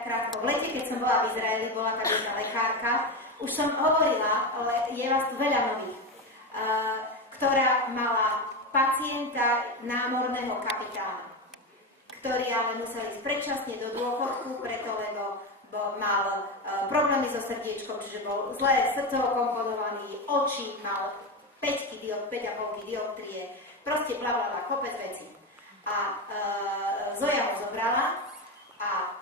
tak krátko. V lete, keď som bola v Izraeli, bola tam jedna lekárka, už som hovorila, ale je vás tu veľa nových, ktorá mala pacienta námorného kapitána, ktorý ale musel ísť predčasne do dôchodku, preto lebo mal problémy so srdiečkom, čiže bol zle srdcovo komponovaný, oči, mal 5,5 dioptrie, proste blablabla, kopec veci. A Zoja ho zobrala a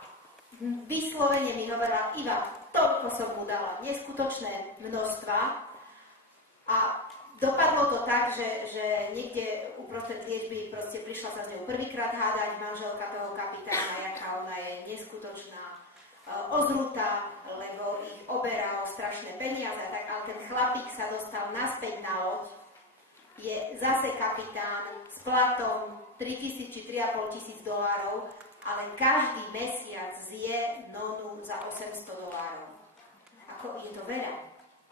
vyslovene mi hovorila, Iva, toľko som mu dala, neskutočné množstva a dopadlo to tak, že niekde uprostred liečby proste prišla sa s ňou prvýkrát hádať manželka toho kapitána, jaká ona je neskutočná, ozrutá, lebo ich oberá o strašné peniaze, tak, ale ten chlapík sa dostal naspäť na loď, je zase kapitán s platom 3,000 či 3,5 tisíc $, ale každý mesiac zje nonu za $800. Ako je to veľa,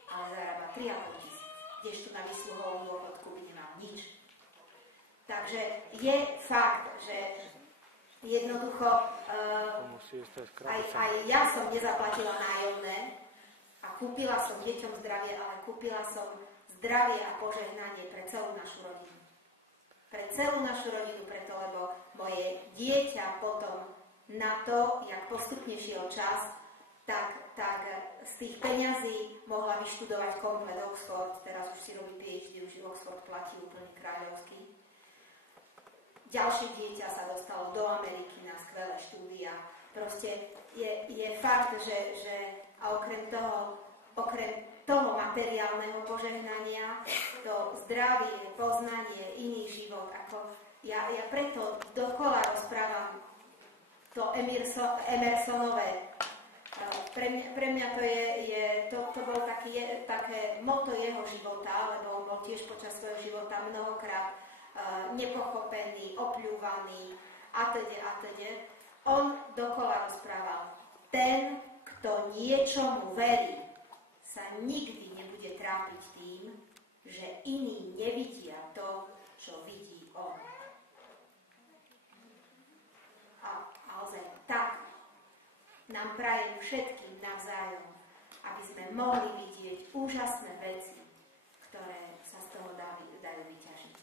ale zarába 3,5 tisíc, kdežto na výsluhovú dôchodku by nemal nič. Takže je fakt, že jednoducho aj ja som nezaplatila nájomné a kúpila som deťom zdravie, ale kúpila som zdravie a požehnanie pre celú našu rodinu. Pre celú našu rodinu, preto lebo moje dieťa potom na to, jak postupne šiel čas, tak z tých peňazí mohla vyštudovať komplet Oxford, teraz už si robí PhD, už Oxford platí úplne kráľovský. Ďalšie dieťa sa dostalo do Ameriky na skvelé štúdia. Proste je fakt, že a okrem toho materiálneho požehnania, to zdravie, poznanie, iný život, ako ja preto dokola rozprávam to Emersonové. Pre mňa to bol také motto jeho života, lebo on bol tiež počas svojho života mnohokrát nepochopený, opľúvaný atď. On dokola rozprával, ten, kto niečomu verí, sa nikdy nebude trápiť tým, že iní nevidia to, čo vidí on. A naozaj tak nám prajem všetkým navzájom, aby sme mohli vidieť úžasné veci, ktoré sa z toho dajú vyťažiť.